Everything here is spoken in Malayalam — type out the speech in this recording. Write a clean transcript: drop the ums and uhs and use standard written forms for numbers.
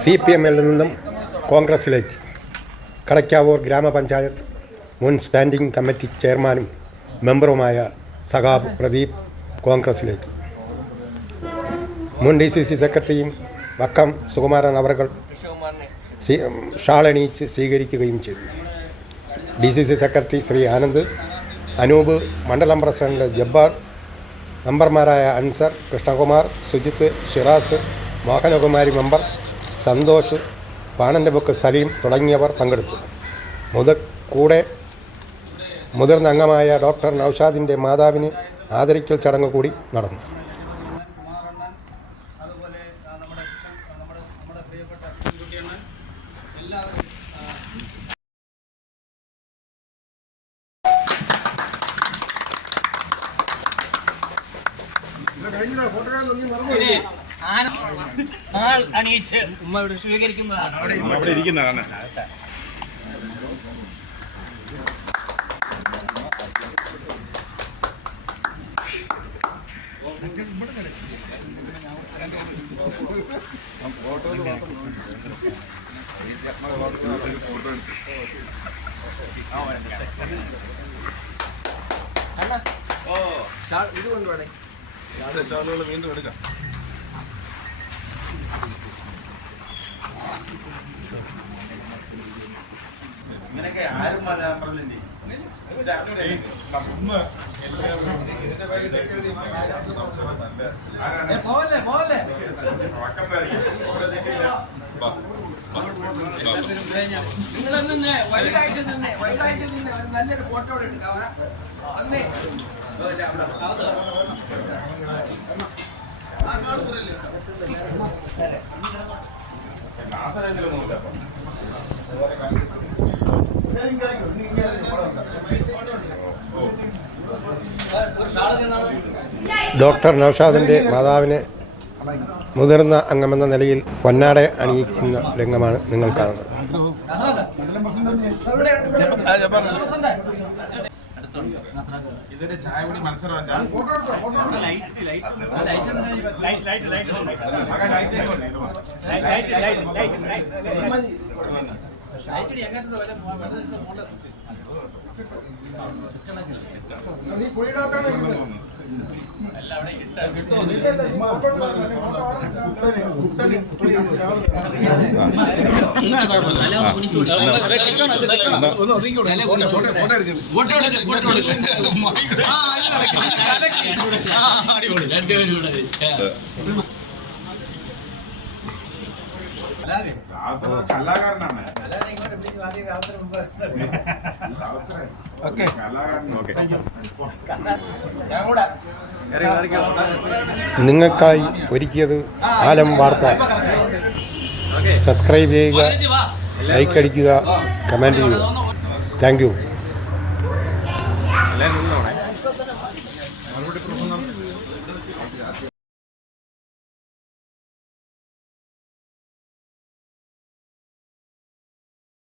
CPM-ൽ നിന്നും കോൺഗ്രസിലേക്ക് കടയ്ക്കാവൂർ ഗ്രാമപഞ്ചായത്ത് മുൻ സ്റ്റാൻഡിംഗ് കമ്മിറ്റി ചെയർമാനും മെമ്പറുമായ സഖാബ് പ്രദീപ് കോൺഗ്രസിലേക്ക്, മുൻ DCC സെക്രട്ടറിയും വക്കം സുകുമാരൻ അവർകൾ ഷാളണിയിച്ച് സ്വീകരിക്കുകയും ചെയ്തു. DCC സെക്രട്ടറി ശ്രീ ആനന്ദ്, അനൂപ്, മണ്ഡലം പ്രസിഡന്റ് ജബ്ബാർ, മെമ്പർമാരായ അൻസർ, കൃഷ്ണകുമാർ, സുജിത്ത്, ഷിറാസ്, മോഹനകുമാരി മെമ്പർ, സന്തോഷ്, പാണൻ്റെ ബുക്ക് സലീം തുടങ്ങിയവർ പങ്കെടുത്തു. മുതിർന്ന അംഗമായ ഡോക്ടർ നൌഷാദിൻ്റെ മാതാവിന് ആദരിക്കൽ ചടങ്ങ് കൂടി നടന്നു. അണിയിച്ച് ഉമ്മയോട് സ്വീകരിക്കുന്നതാണ് അവിടെ ഇരിക്കുന്നതാണ്. ഇത് കൊണ്ടുപോണേ, വീണ്ടും എടുക്കാം. ഇങ്ങനെയൊക്കെ ആരും പറഞ്ഞില്ലേ നിങ്ങൾ നിന്ന് വൈകിട്ട് നിന്ന് നല്ലൊരു ഫോട്ടോ എടുക്കാം. അന്നേ ഡോക്ടർ നൌഷാദിൻ്റെ മാതാവിനെ മുതിർന്ന അംഗമെന്ന നിലയിൽ പൊന്നാട അണിയിക്കുന്ന രംഗമാണ് നിങ്ങൾ കാണുന്നത്. ഇതൊരു ചായ കൂടി മത്സരമല്ല. കലാകാരനാണ്. നിങ്ങൾക്കായി ഒരുക്കിയത് ആലം വാർത്ത. സബ്സ്ക്രൈബ് ചെയ്യുക, ലൈക്ക് അടിക്കുക, കമൻറ്റ് ചെയ്യുക. Thank you.